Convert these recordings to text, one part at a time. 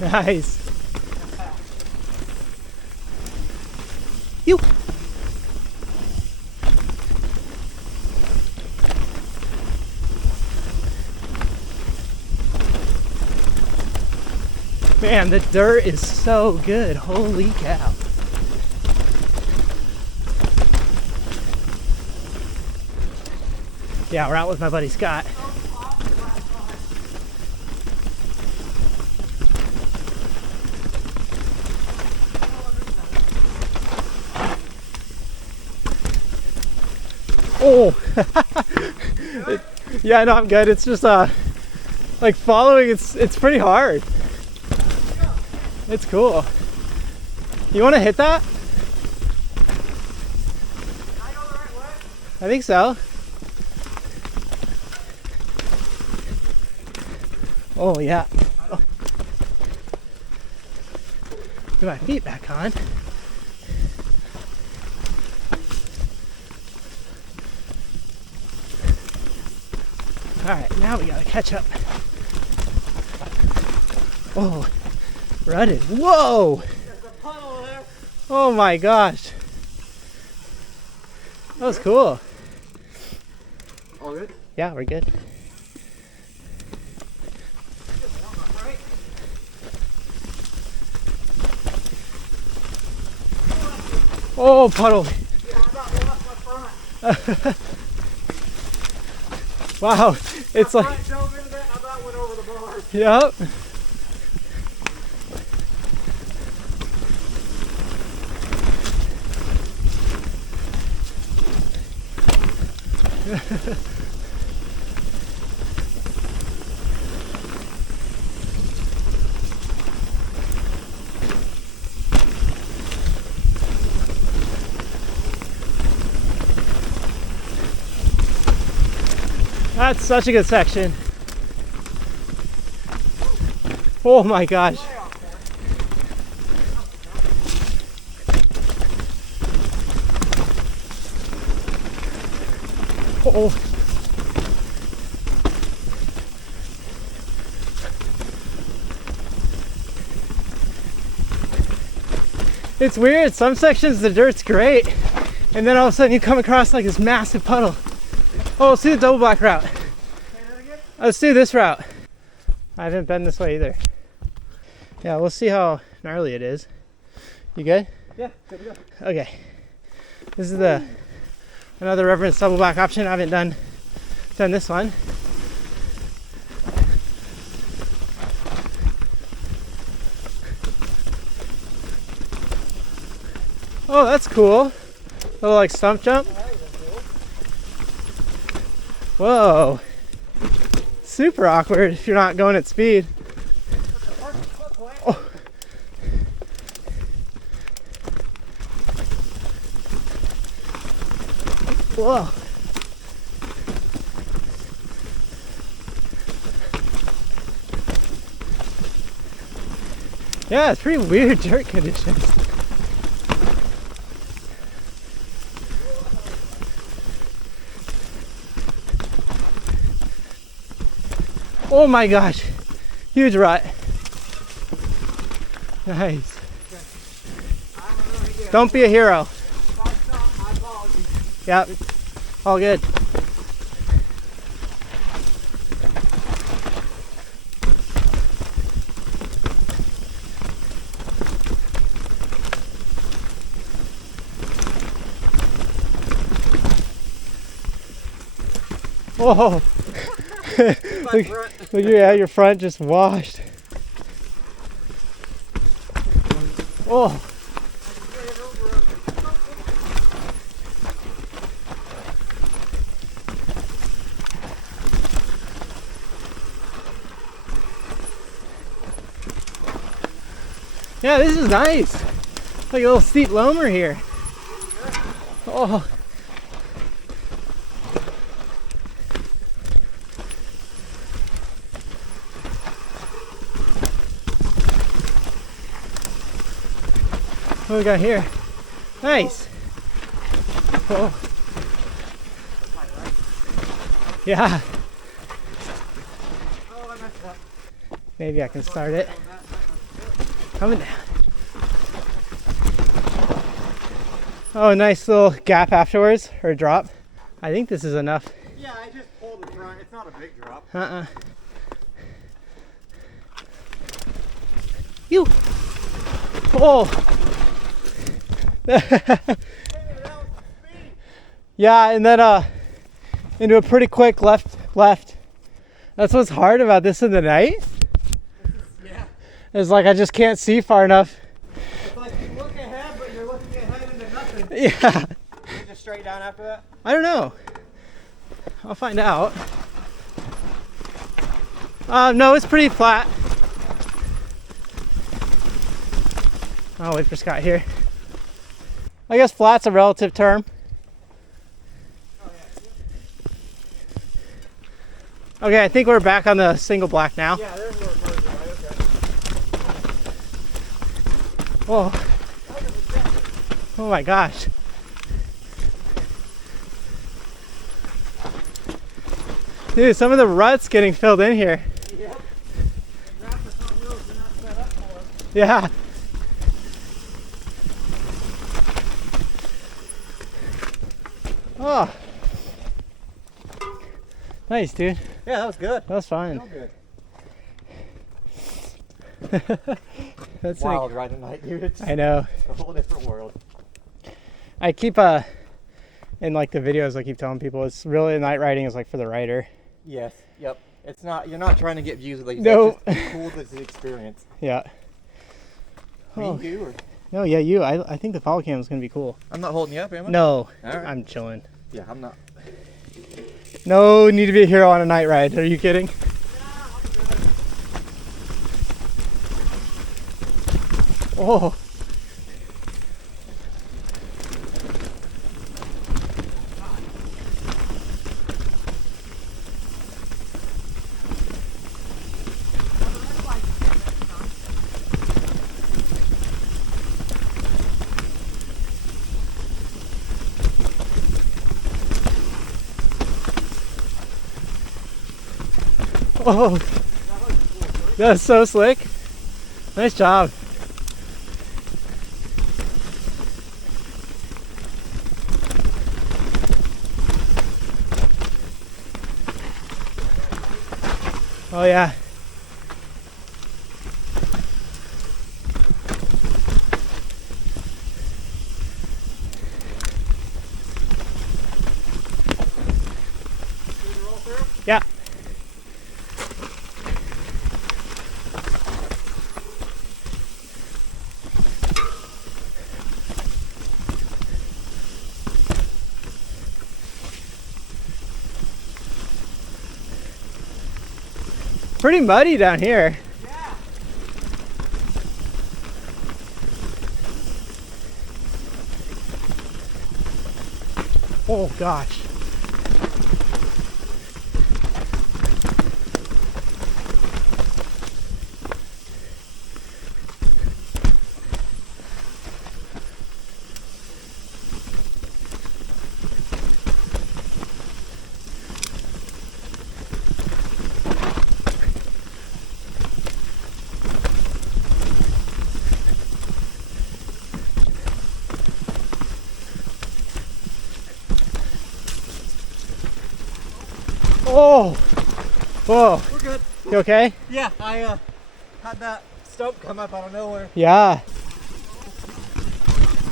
Nice. You. Man, the dirt is so good. Holy cow. Yeah, we're out with my buddy Scott. Oh. Yeah, no, I'm good. It's just like following, it's pretty hard. It's cool. You want to hit that? I think so. Oh yeah. Oh. Put my feet back on. Alright, now we gotta catch up. Oh, rutted. Whoa! There's a puddle there. Oh my gosh. That was cool. All good? Yeah, we're good. Oh, puddle. Yeah, I about lost my front. Wow, it's My like, front dove into that, I about went over the bar. yep. That's such a good section. Oh my gosh. Oh. It's weird. Some sections the dirt's great, and then all of a sudden you come across like this massive puddle. Oh, let's do the double black route. Let's do this route. I haven't been this way either. Yeah, we'll see how gnarly it is. You good? Yeah, good to go. Okay. This is another Reverence double black option. I haven't done this one. Oh, that's cool. Little like stump jump. Whoa. Super awkward if you're not going at speed. Oh. Whoa. Yeah, it's pretty weird dirt conditions. Oh my gosh, huge rut. Nice. Don't be a hero. Yep, all good. Whoa. Look, yeah, your front just washed. Oh. Yeah, this is nice. Like a little steep loamer here. Oh. What we got here? Nice. Oh. Yeah. Oh, I messed up. Maybe I can start it. Coming down. Oh, nice little gap afterwards, or drop. I think this is enough. Yeah, I just pulled the front. It's not a big drop. You. Oh. Yeah, and then into a pretty quick left. That's what's hard about this in the night. Yeah. It's like I just can't see far enough. It's like you look ahead, but you're looking ahead into nothing. Yeah. Is it just straight down after that? I don't know. I'll find out. No, it's pretty flat. I'll wait for Scott here. I guess flat's a relative term. Okay, I think we're back on the single black now. Yeah, there's where it goes, right? Okay. Whoa. Oh my gosh. Dude, some of the ruts getting filled in here. Yep. The front wheels are not set up for us. Yeah. Oh. Nice, dude. Yeah, that was good. That was fun. Good. That's Wild ride tonight, dude. It's I know. a whole different world. I keep in like the videos I keep telling people it's really night riding is like for the rider. Yes. Yep. It's not. You're not trying to get views like No. It's just cool as an experience. Yeah. Oh. Me, you, or No, yeah, you. I think the follow cam is gonna be cool. I'm not holding you up, am I? No, All right. I'm chilling. Yeah, I'm not. No need to be a hero on a night ride. Are you kidding? Oh. Oh, that's so slick. Nice job. Oh yeah. Yeah. Pretty muddy down here. Yeah. Oh gosh. Oh. Whoa. We're good. You okay? Yeah, I had that stump come up out of nowhere. Yeah.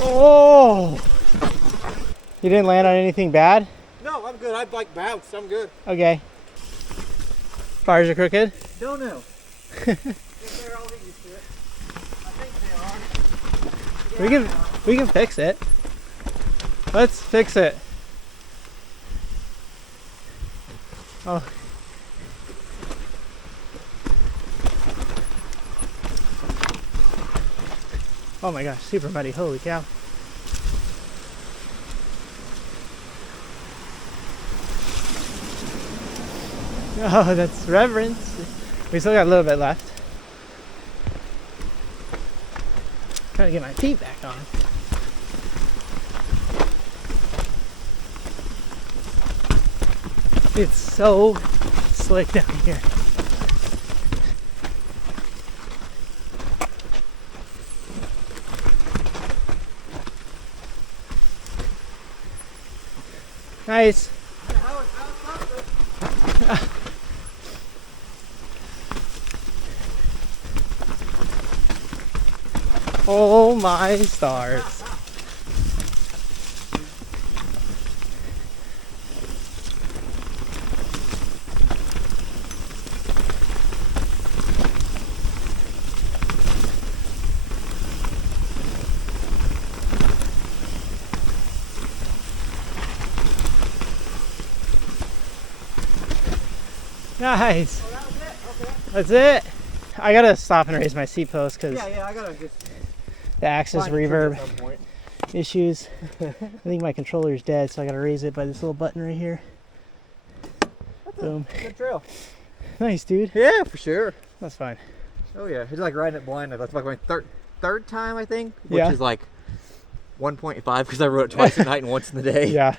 Oh. You didn't land on anything bad? No, I'm good. I like bounced. I'm good. Okay. Bars are crooked? Don't know. If they're all used to it. I think they are. We can fix it. Let's fix it. Oh. Oh my gosh, super muddy. Holy cow. Oh, that's Reverence. We still got a little bit left. trying to get my feet back on. It's so slick down here. Nice. Oh my stars. Nice. Oh, that was it? Okay. That's it. I gotta stop and raise my seat post because Yeah, I gotta just the Axis find a tree reverb at some point. issues. I think my controller's dead, so I gotta raise it by this little button right here. Boom. Good trail. Nice, dude. Yeah, for sure. That's fine. Oh yeah, it's like riding it blind. That's like my third time, I think, which Yeah. is like 1.5 because I rode it twice at night and once in the day. Yeah.